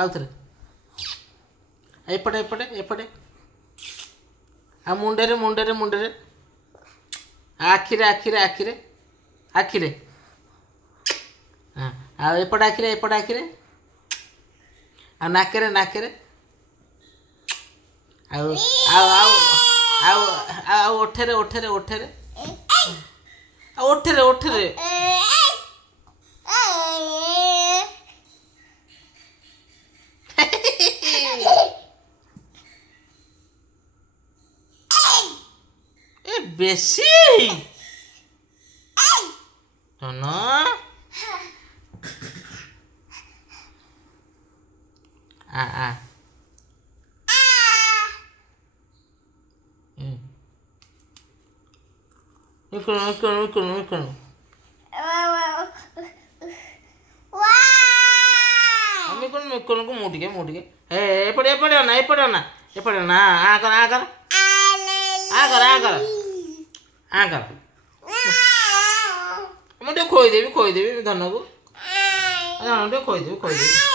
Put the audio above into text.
आउथरे एपटे एपटे एपटे आ मुंडे मुंडे आखिरे आखिरे आखिरे आखिरे हाँ आ एपटे आखिरे आ नाकेरे नाकेरे आउ आउ आउ आउ आउ ओठेरे ओठेरे ओठेरे ओठेरे ओठेरे ए बेसी ना आ निकल को मुटिके एपटे ना आ कर मुझे खोई देवी धन को खोई देवी